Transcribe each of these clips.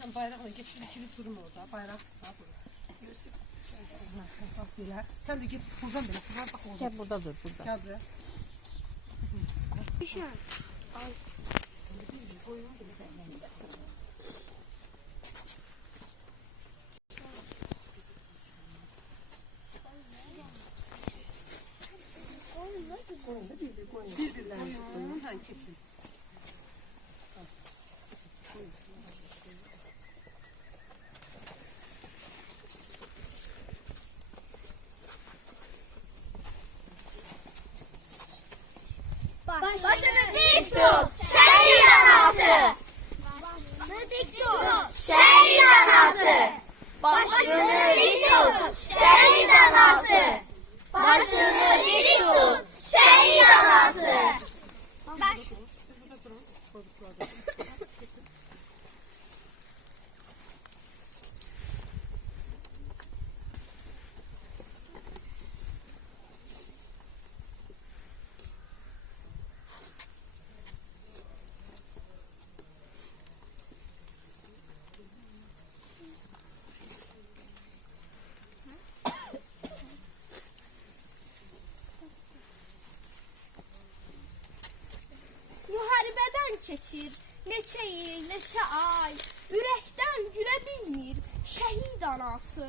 Sen bayrakla git ikili durun orada. Bayrak daha burada. Bak böyle. Sen de git buradan böyle. Buradan bak orada. Gel burada dur burada. Gel buraya. Bir şey. Ay. Birbirlerine koyun. Hangisi? Başını dik tut. Şehit anası. Başını dik tut. Şehit anası. Başını dik tut. Şehit anası. Başını dik tut. Şehit anası. Müharibədən keçir neçə il, neçə ay, ürəkdən gülə bilmir şəhid anası.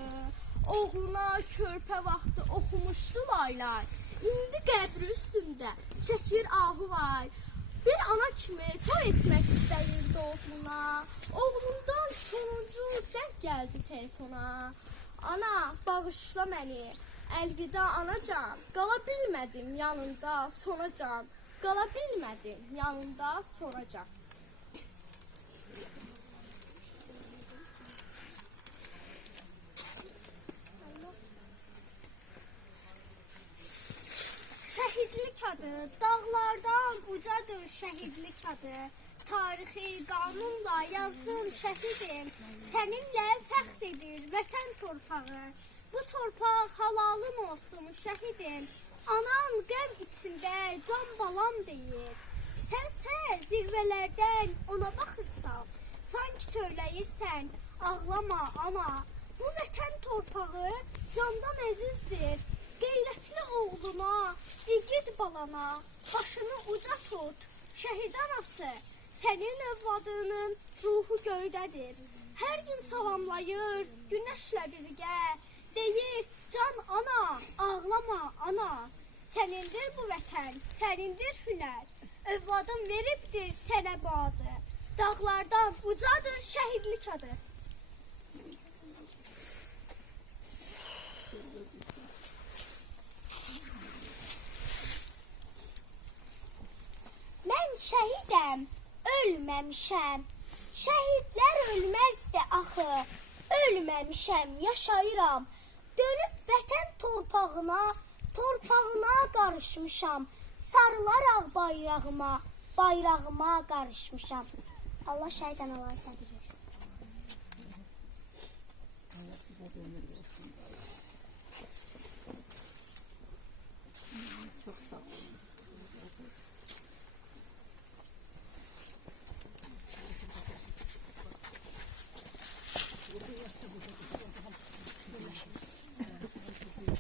Oğluna körpə vaxtı oxumuşdu laylay, indi qəbri üstündə çəkir ahu vay. Bir ana kimi toy etmək istəyirdi oğluna, oğlundan sonuncu zəng gəldi telefona. Ana, bağışla məni, əlvida anacan, qala bilmədim yanında sonacan. Qala bilmədim yanında soracaq. Şəhidlik adı dağlardan ucadır şəhidlik adı. Tarixi qanunla yazdım şəhidim. Səninlə fəxr edir vətən torpağı. Bu torpaq halalım olsun şəhidim. Anan qəm içində can balam deyir. Sənsə zirvələrdən ona baxırsan. Sanki söyləyirsən ağlama ana. Bu vətən torpağı candan əzizdir. Qeyrətli oğluna, igid balana başını uca tut. Şəhid anası, sənin övladının ruhu göydədir. Hər gün salamlayır günəşlə birgə. Deyir can ana, ağlama ana. Sənindir bu vətən, sənindir hünər. Övladım veribdir sənə bu adı. Dağlardan ucadır şəhidlik adı. Mən şəhidəm, ölməmişəm. Şəhidlər ölməzdi axı. Ölməmişəm, yaşayıram. Dönüb vətən torpağına qarışmışam. Sarılaraq bayrağıma qarışmışam. Allah şəhid anaları səbir versin. Çok sağ ol.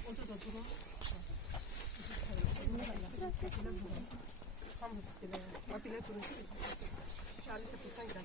Orada da durun. Tam böyle. Bak bile durun. Şahane sepultan gider.